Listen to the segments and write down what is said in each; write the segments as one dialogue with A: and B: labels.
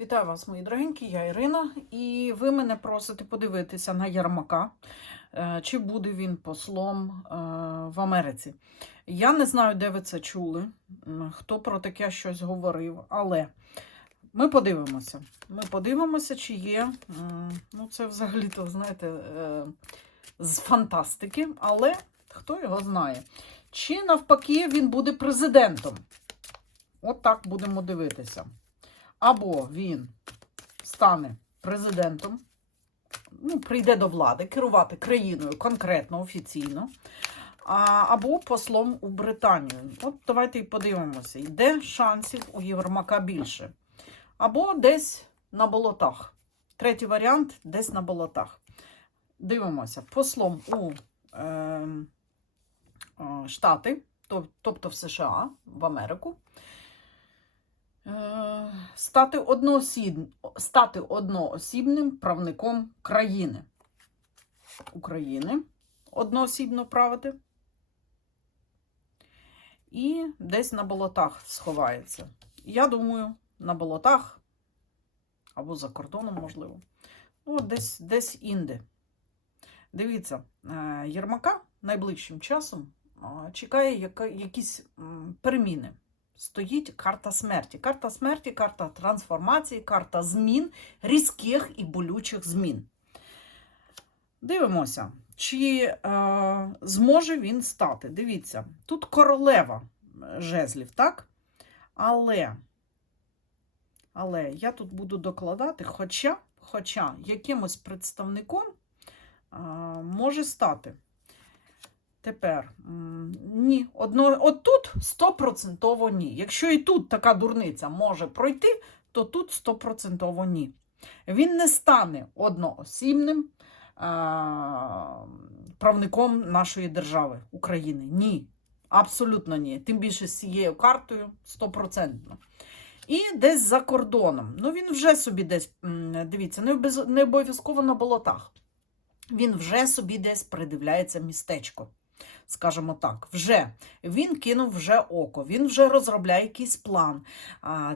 A: Вітаю вас, мої дорогенькі, я Ірина, і ви мене просите подивитися на Ярмака, е, чи буде він послом е, в Америці. Я не знаю, де ви це чули, хто про таке щось говорив, але ми подивимося. Ми подивимося, чи є. Ну, це взагалі-то, знаєте, е, з фантастики, але хто його знає. Чи навпаки він буде президентом? От так будемо дивитися. Або він стане президентом, ну, прийде до влади, керувати країною конкретно, офіційно, або послом у Британію. От давайте і подивимося, де шансів у Євромака більше. Або десь на болотах. Третій варіант десь на болотах. Дивимося, послом у е, е, Штати, тобто в США, в Америку. Е, Стати, одноосіб... стати одноосібним правником країни. України одноосібно правити. І десь на болотах сховається. Я думаю, на болотах або за кордоном, можливо. Ну, десь, десь інде. Дивіться, е, Єрмака найближчим часом чекає якісь переміни стоїть карта смерті. Карта смерті, карта трансформації, карта змін, різких і болючих змін. Дивимося, чи е, зможе він стати. Дивіться, тут королева жезлів, так? Але, але я тут буду докладати, хоча, хоча якимось представником е, може стати. Тепер ні, одно, от тут стопроцентово ні. Якщо і тут така дурниця може пройти, то тут стопроцентово ні. Він не стане одноосібним а, правником нашої держави України. Ні. Абсолютно ні. Тим більше з цією картою стопроцентно. І десь за кордоном. Ну, він вже собі десь, дивіться, не обов'язково на болотах. Він вже собі десь придивляється містечко скажімо так, вже він кинув вже око, він вже розробляє якийсь план.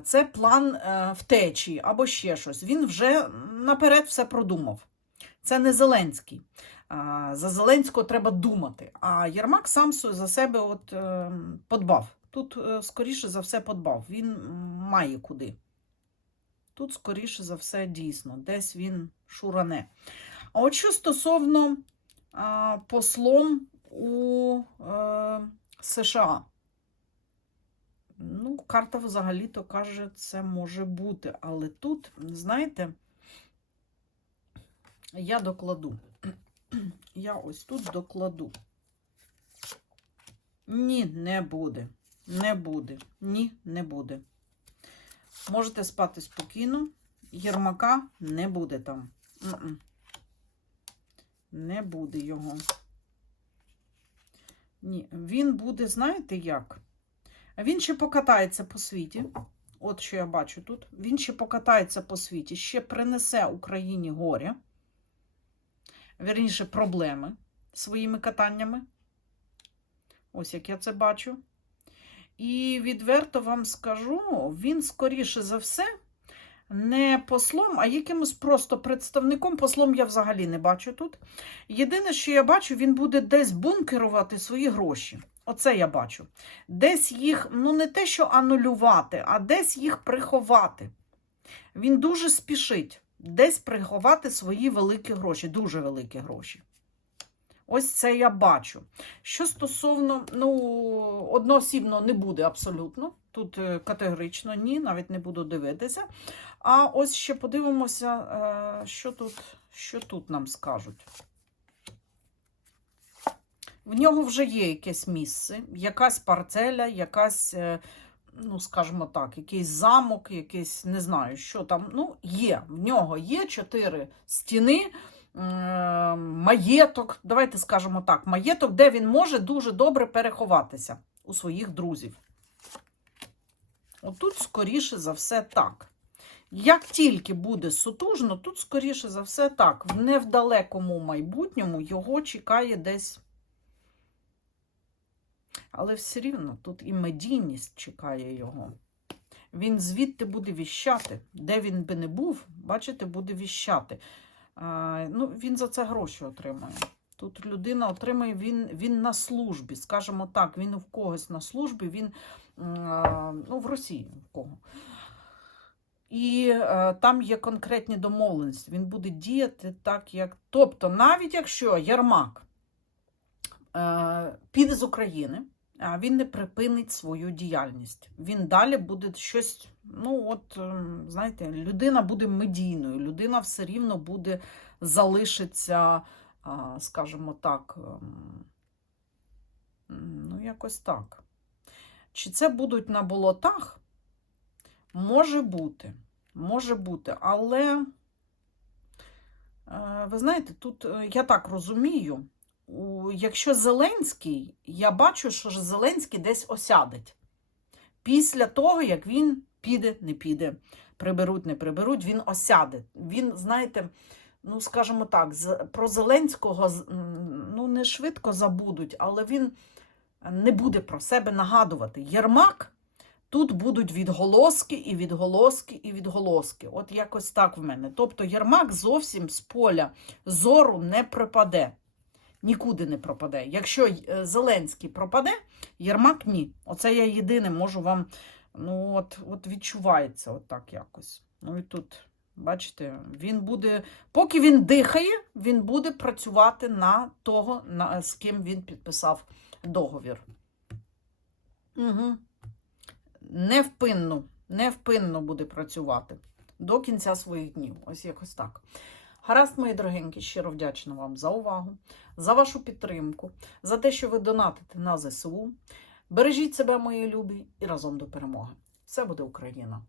A: Це план е, втечі або ще щось. Він вже наперед все продумав. Це не Зеленський. За Зеленського треба думати. А Єрмак сам за себе от, е, подбав. Тут, е, скоріше за все, подбав. Він має куди. Тут, скоріше за все, дійсно, десь він шуране. А от що стосовно а, послом у е, США. Ну, карта взагалі-то каже, це може бути. Але тут, знаєте, я докладу. Я ось тут докладу. Ні, не буде. Не буде. Ні, не буде. Можете спати спокійно. Єрмака не буде там. Не буде його. Ні, він буде, знаєте як? Він ще покатається по світі. От що я бачу тут. Він ще покатається по світі, ще принесе Україні горя, вірніше, проблеми своїми катаннями. Ось як я це бачу. І відверто вам скажу, він, скоріше за все, не послом, а якимось просто представником. Послом я взагалі не бачу тут. Єдине, що я бачу, він буде десь бункерувати свої гроші. Оце я бачу. Десь їх, ну не те, що анулювати, а десь їх приховати. Він дуже спішить десь приховати свої великі гроші, дуже великі гроші. Ось це я бачу. Що стосовно, ну, одноосібно не буде абсолютно. Тут е, категорично ні, навіть не буду дивитися. А ось ще подивимося, е, що тут, що тут нам скажуть. В нього вже є якесь місце, якась парцеля, якась, е, ну, скажімо так, якийсь замок, якийсь, не знаю, що там. Ну, є. В нього є чотири стіни, маєток, давайте скажемо так, маєток, де він може дуже добре переховатися у своїх друзів. Отут, скоріше за все, так. Як тільки буде сутужно, тут, скоріше за все, так. В невдалекому майбутньому його чекає десь. Але все рівно тут і медійність чекає його. Він звідти буде віщати. Де він би не був, бачите, буде віщати. А, ну, він за це гроші отримує. Тут людина отримує, він, він на службі, скажімо так, він в когось на службі, він ну, в Росії в кого. І е, там є конкретні домовленості. Він буде діяти так, як. Тобто, навіть якщо Єрмак е, піде з України, він не припинить свою діяльність. Він далі буде щось. Ну, от, ем, знаєте, людина буде медійною, людина все рівно буде залишиться, скажімо так, ем, ну, якось так. Чи це будуть на болотах? Може бути, може бути, але е, ви знаєте, тут е, я так розумію, якщо Зеленський, я бачу, що Зеленський десь осядеть. Після того, як він піде, не піде, приберуть, не приберуть, він осяде. Він, знаєте, ну, скажімо так, про Зеленського ну, не швидко забудуть, але він не буде про себе нагадувати. Єрмак Тут будуть відголоски і відголоски і відголоски. От якось так в мене. Тобто Єрмак зовсім з поля зору не пропаде. Нікуди не пропаде. Якщо е, Зеленський пропаде, Єрмак ні. Оце я єдине можу вам. Ну, от, от відчувається от так якось. Ну і тут, бачите, він буде, поки він дихає, він буде працювати на того, на, з ким він підписав договір. Угу невпинно, невпинно буде працювати до кінця своїх днів. Ось якось так. Гаразд, мої дорогенькі, щиро вдячна вам за увагу, за вашу підтримку, за те, що ви донатите на ЗСУ. Бережіть себе, мої любі, і разом до перемоги. Все буде Україна!